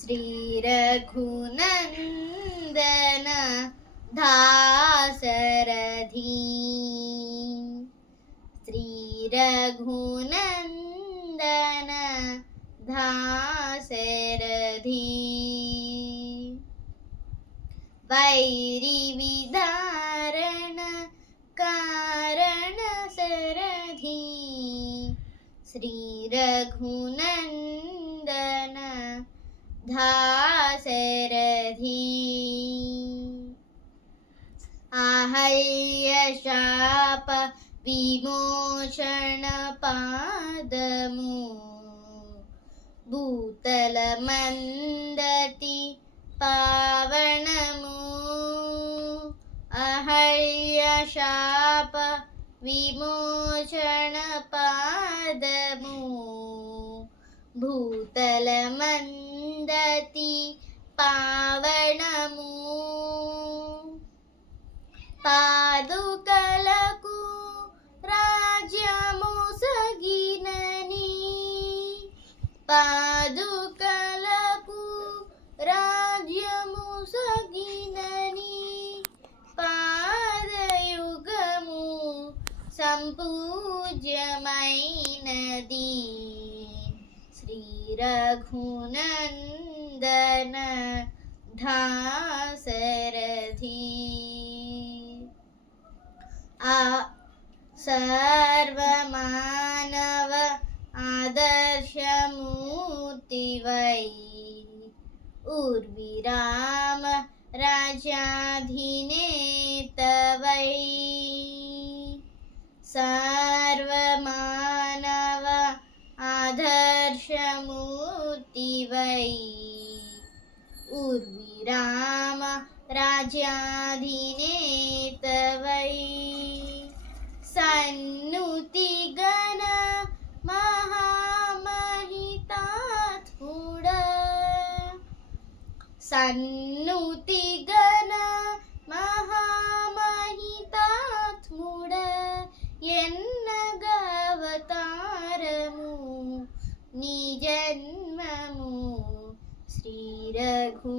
Shri Raghunandan Dasarathi Shri Raghunandan Dasarathi vary विदारण कारण सरथी श्री रघुनंदन दासरथी आहल्य शाप विमोचन पादमु भूतल मंदति पावनमु आहल्य शाप विमोचन पादमु भूतल मंदति पावनमु पादुकలకు రాజ్యము సగినని పాదుకలకు రాజ్యము సగినని పాదయుగము సంపూజ్యమైనది శ్రీ రఘునందన దాసరథి सर्वमानव आदर्शमूर्तिवै उर्विराम राजाधिनेतवै सर्वमानव आदर्शमूर्तिवै उर्विराम राजाधिनेतवै सन्नुतिगण महामहितात्मुड सन्नुतिगण महामहितात्मुड ఎన్నగవతారము నీ జన్మము శ్రీ రఘు